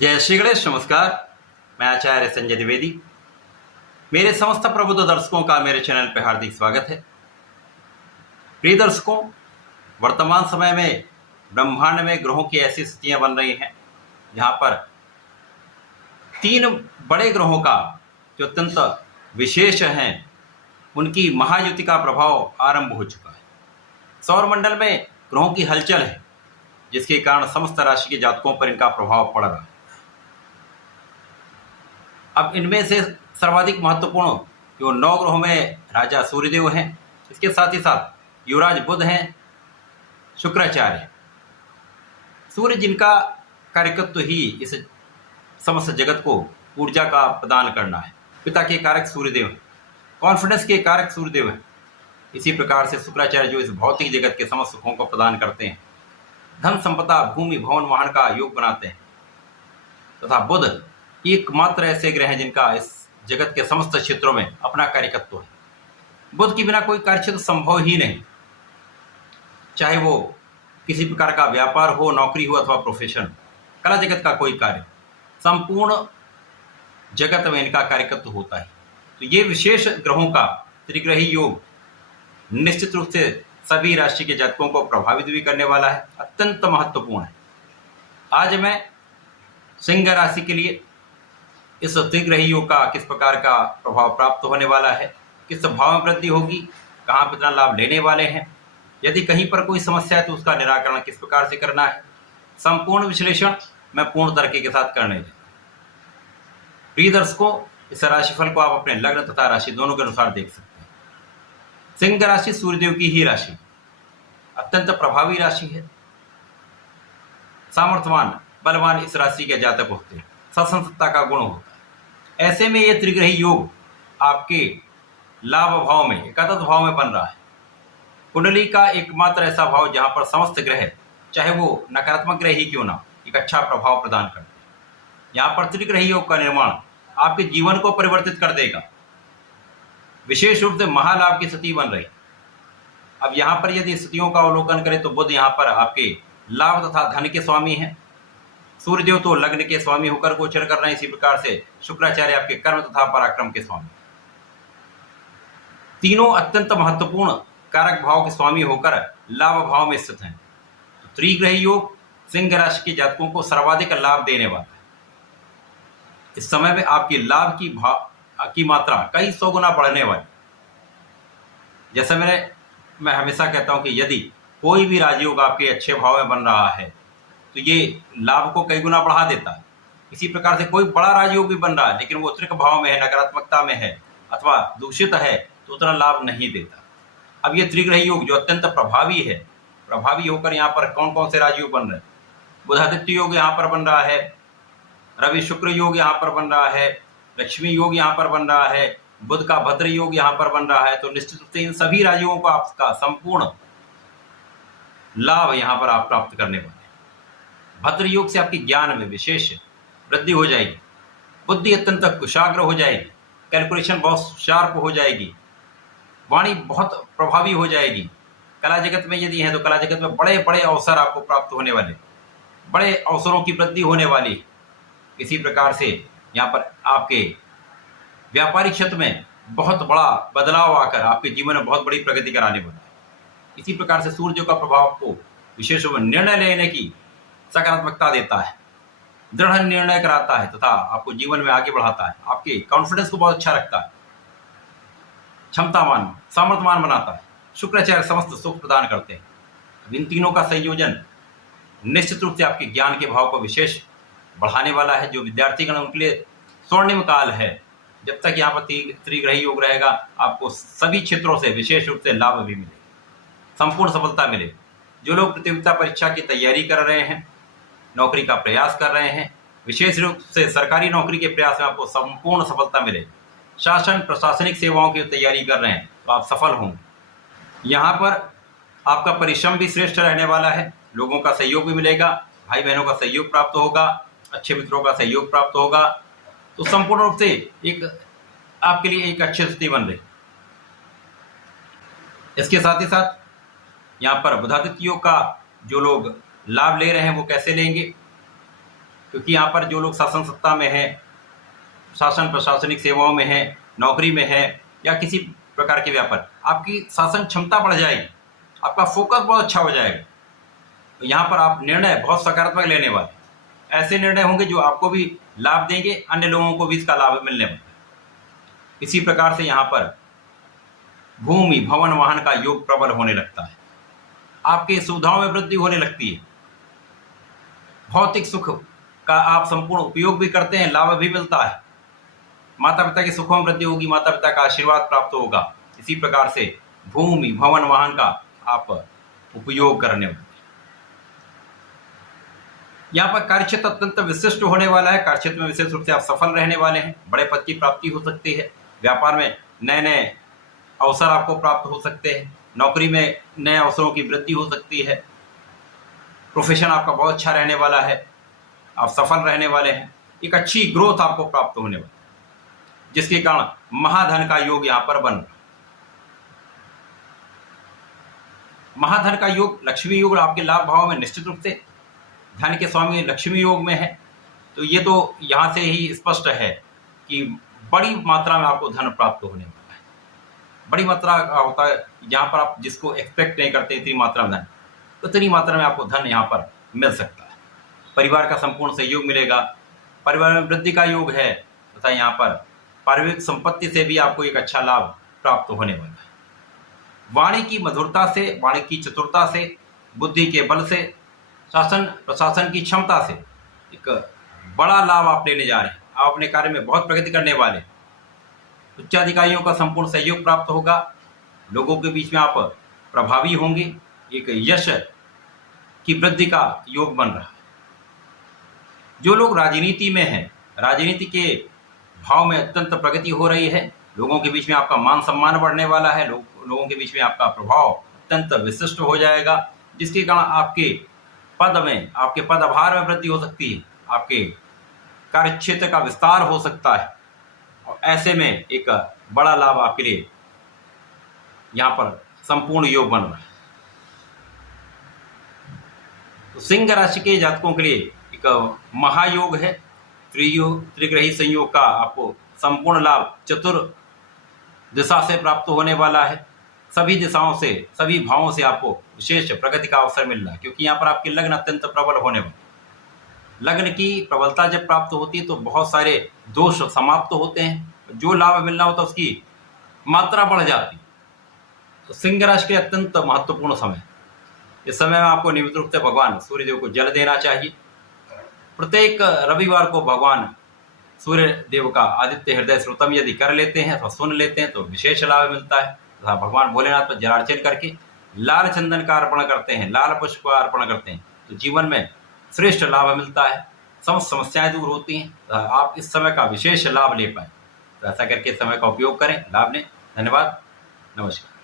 जय श्री गणेश। नमस्कार, मैं आचार्य संजय द्विवेदी। मेरे समस्त प्रबुद्ध दर्शकों का मेरे चैनल पर हार्दिक स्वागत है। प्रिय दर्शकों, वर्तमान समय में ब्रह्मांड में ग्रहों की ऐसी स्थितियां बन रही हैं जहां पर 3 बड़े ग्रहों का जो अत्यंत विशेष हैं उनकी महायुति का प्रभाव आरंभ हो चुका है। सौरमंडल में ग्रहों की हलचल है जिसके कारण समस्त राशि के जातकों पर इनका प्रभाव पड़ रहा है। अब इनमें से सर्वाधिक महत्वपूर्ण जो 9 ग्रहों में राजा सूर्यदेव हैं, इसके साथ ही साथ युवराज बुध हैं, शुक्राचार्य। सूर्य जिनका कार्यकत्व ही इस समस्त जगत को ऊर्जा का प्रदान करना है। पिता के कारक सूर्यदेव हैं, कॉन्फिडेंस के कारक सूर्यदेव हैं। इसी प्रकार से शुक्राचार्य जो इस भौतिक जगत के समस्त सुखों को प्रदान करते हैं, धन संपदा भूमि भवन वाहन का योग बनाते हैं, तथा बुध एकमात्र ऐसे ग्रह हैं जिनका इस जगत के समस्त क्षेत्रों में अपना कार्यकत्व है। बुध के बिना कोई कार्यक्षेत्र संभव ही नहीं, चाहे वो किसी प्रकार का व्यापार हो, नौकरी हो अथवा प्रोफेशन, कला जगत का कोई कार्य, संपूर्ण जगत में इनका कार्यकत्व होता है। तो ये विशेष ग्रहों का त्रिग्रही योग निश्चित रूप से सभी राशि के जातकों को प्रभावित भी करने वाला है, अत्यंत महत्वपूर्ण है। आज मैं सिंह राशि के लिए इस त्रिग्रही योग का किस प्रकार का प्रभाव प्राप्त होने वाला है, किस भाव में वृद्धि होगी, कहाँ पर इतना लाभ लेने वाले हैं, यदि कहीं पर कोई समस्या है तो उसका निराकरण किस प्रकार से करना है, संपूर्ण विश्लेषण मैं पूर्ण तरीके के साथ करने जा रहा हूं। प्रिय दर्शकों, इस राशिफल को आप अपने लग्न तथा राशि दोनों के अनुसार देख सकते हैं। सिंह राशि सूर्यदेव की ही राशि, अत्यंत प्रभावी राशि है। सामर्थ्यवान बलवान इस राशि के जातक होते हैं, सत्संगता का गुण होता है। ऐसे में ये त्रिग्रही योग आपके लाभ भाव में, एकादश भाव में बन रहा है। कुंडली का एकमात्र ऐसा भाव जहां पर समस्त ग्रह, चाहे वो नकारात्मक ग्रह ही क्यों ना, एक अच्छा प्रभाव प्रदान करते हैं। यहाँ पर त्रिग्रही योग का निर्माण आपके जीवन को परिवर्तित कर देगा। विशेष रूप से महालाभ की स्थिति बन रही। अब यहाँ पर यदि स्थितियों का अवलोकन करें तो बुध यहाँ पर आपके लाभ तथा धन के स्वामी हैं। सूर्यदेव तो लग्न के स्वामी होकर गोचर कर रहे हैं। इसी प्रकार से शुक्राचार्य आपके कर्म तथा पराक्रम के स्वामी, तीनों अत्यंत महत्वपूर्ण कारक भाव के स्वामी होकर लाभ भाव में स्थित हैं। तो त्रिग्रही योग सिंह राशि के जातकों को सर्वाधिक लाभ देने वाला है। इस समय में आपकी लाभ की मात्रा कई 100 गुना बढ़ने वाली। जैसे मैं हमेशा कहता हूं कि यदि कोई भी राजयोग आपके अच्छे भाव में बन रहा है तो ये लाभ को कई गुना बढ़ा देता है। इसी प्रकार से कोई बड़ा राजयोग भी बन रहा है लेकिन वो त्रिक भाव में है, नकारात्मकता में है अथवा दूषित है तो उतना लाभ नहीं देता। अब ये त्रिग्रही योग जो अत्यंत प्रभावी है, प्रभावी होकर यहाँ पर कौन कौन से राजयोग बन रहे हैं? बुधादित्य योग यहाँ पर बन रहा है, रवि शुक्र योग यहाँ पर बन रहा है, लक्ष्मी योग यहाँ पर बन रहा है, बुध का भद्र योग यहाँ पर बन रहा है। तो निश्चित रूप से इन सभी राजयोगों को आपका संपूर्ण लाभ यहाँ पर आप प्राप्त करने वाले हैं। भद्र योग से आपकी ज्ञान में विशेष वृद्धि हो जाएगी, बुद्धि अत्यंत कुशाग्र हो जाएगी, कैलकुलेशन बहुत शार्प हो जाएगी, वाणी बहुत प्रभावी हो जाएगी। कला जगत में यदि है तो कला जगत में बड़े बड़े अवसर आपको प्राप्त होने वाले, बड़े अवसरों की वृद्धि होने वाली। इसी प्रकार से यहाँ पर आपके व्यापारिक क्षेत्र में बहुत बड़ा बदलाव आकर आपके जीवन में बहुत बड़ी प्रगति कराने वाला है। इसी प्रकार से सूर्य का प्रभाव आपको विशेष रूप में निर्णय लेने की सकारात्मकता देता है, दृढ़ निर्णय कराता है तथा आपको जीवन में आगे बढ़ाता है। आपके कॉन्फिडेंस को बहुत अच्छा रखता है, क्षमतावान सामर्थ्यवान बनाता है। शुक्राचार्य समस्त सुख प्रदान करते हैं। इन तीनों का संयोजन निश्चित रूप से आपके ज्ञान के भाव को विशेष बढ़ाने वाला है। जो विद्यार्थीगण उनके लिए स्वर्णिम काल है। जब तक यहाँ पर त्रिग्रही योग रहेगा आपको सभी क्षेत्रों से विशेष रूप से लाभ भी मिले, संपूर्ण सफलता मिले। जो लोग प्रतियोगिता परीक्षा की तैयारी कर रहे हैं, नौकरी का प्रयास कर रहे हैं, विशेष रूप से सरकारी नौकरी के प्रयास में आपको संपूर्ण सफलता मिले। शासन प्रशासनिक सेवाओं की तैयारी कर रहे हैं तो आप सफल होंगे। यहाँ पर आपका परिश्रम भी श्रेष्ठ रहने वाला है, लोगों का सहयोग भी मिलेगा, भाई बहनों का सहयोग प्राप्त होगा, अच्छे मित्रों का सहयोग प्राप्त होगा। तो संपूर्ण रूप से एक आपके लिए एक अच्छी स्थिति बन रही। इसके साथ ही साथ यहाँ पर बुधादित्य योग का जो लोग लाभ ले रहे हैं वो कैसे लेंगे? क्योंकि यहाँ पर जो लोग शासन सत्ता में है, शासन प्रशासनिक सेवाओं में है, नौकरी में है या किसी प्रकार के व्यापार, आपकी शासन क्षमता बढ़ जाएगी, आपका फोकस बहुत अच्छा हो जाएगा। तो यहाँ पर आप निर्णय बहुत सकारात्मक लेने वाले, ऐसे निर्णय होंगे जो आपको भी लाभ देंगे, अन्य लोगों को भी इसका लाभ मिलने वाला। इसी प्रकार से यहाँ पर भूमि भवन वाहन का योग प्रबल होने लगता है, आपके सुविधाओं में वृद्धि होने लगती है, भौतिक सुख का आप संपूर्ण उपयोग भी करते हैं, लाभ भी मिलता है, माता पिता के सुखों में वृद्धि होगी, माता पिता का आशीर्वाद प्राप्त होगा। इसी प्रकार से भूमि भवन वाहन का आप उपयोग करने वाले। यहाँ पर कार्यक्षेत्र अत्यंत विशिष्ट होने वाला है, कार्यक्षेत्र में विशेष रूप से आप सफल रहने वाले हैं, बड़े पद की प्राप्ति हो सकती है, व्यापार में नए नए अवसर आपको प्राप्त हो सकते हैं, नौकरी में नए अवसरों की वृद्धि हो सकती है, प्रोफेशन आपका बहुत अच्छा रहने वाला है, आप सफल रहने वाले हैं, एक अच्छी ग्रोथ आपको प्राप्त होने वाली, जिसके कारण महाधन का योग यहाँ पर बन रहा। महाधन का योग लक्ष्मी योग आपके लाभ भाव में निश्चित रूप से धन के स्वामी लक्ष्मी योग में है, तो ये तो यहाँ से ही स्पष्ट है कि बड़ी मात्रा में आपको धन प्राप्त होने वाला है। बड़ी मात्रा का होता है जहाँ पर आप जिसको एक्सपेक्ट नहीं करते इतनी मात्रा में धन, उतनी मात्रा में आपको धन यहाँ पर मिल सकता है। परिवार का संपूर्ण सहयोग मिलेगा, परिवार में वृद्धि का योग है तथा यहाँ पर पारिवारिक संपत्ति से भी आपको एक अच्छा लाभ प्राप्त होने वाला है। वाणी की मधुरता से, वाणी की चतुरता से, बुद्धि के बल से, शासन प्रशासन की क्षमता से एक बड़ा लाभ आप लेने जा रहे हैं। आप अपने कार्य में बहुत प्रगति करने वाले, उच्चाधिकारियों का संपूर्ण सहयोग प्राप्त होगा, लोगों के बीच में आप प्रभावी होंगे, एक यश की वृद्धि का योग बन रहा है। जो लोग राजनीति में हैं, राजनीति के भाव में अत्यंत प्रगति हो रही है, लोगों के बीच में आपका मान सम्मान बढ़ने वाला है, लोगों के बीच में आपका प्रभाव अत्यंत विशिष्ट हो जाएगा, जिसके कारण आपके पद में, आपके पद आभार में वृद्धि हो सकती है, आपके कार्य क्षेत्र का विस्तार हो सकता है, और ऐसे में एक बड़ा लाभ आपके लिए यहाँ पर संपूर्ण योग बन रहा है। तो सिंह राशि के जातकों के लिए एक महायोग है, त्रिग्रही संयोग का आपको संपूर्ण लाभ चतुर दिशा से प्राप्त होने वाला है। सभी दिशाओं से, सभी भावों से आपको विशेष प्रगति का अवसर मिल रहा है, क्योंकि यहाँ पर आपके लग्न अत्यंत प्रबल होने वाले। लग्न की प्रबलता जब प्राप्त होती है तो बहुत सारे दोष समाप्त होते हैं, जो लाभ मिलना होता है उसकी मात्रा बढ़ जाती है। तो सिंह राशि के अत्यंत महत्वपूर्ण समय, इस समय में आपको नियमित रूप से भगवान सूर्यदेव को जल देना चाहिए। प्रत्येक रविवार को भगवान सूर्य देव का आदित्य हृदय श्रोतम यदि कर लेते हैं अथवा सुन लेते हैं तो विशेष लाभ मिलता है। तथा भगवान भोलेनाथ पर जलार्चन करके लाल चंदन का अर्पण करते हैं, लाल पुष्प का अर्पण करते हैं, तो जीवन में श्रेष्ठ लाभ मिलता है, समस्त समस्याएं दूर होती हैं। आप इस समय का विशेष लाभ ले पाए, तो ऐसा करके समय का उपयोग करें, लाभ लें। धन्यवाद, नमस्कार।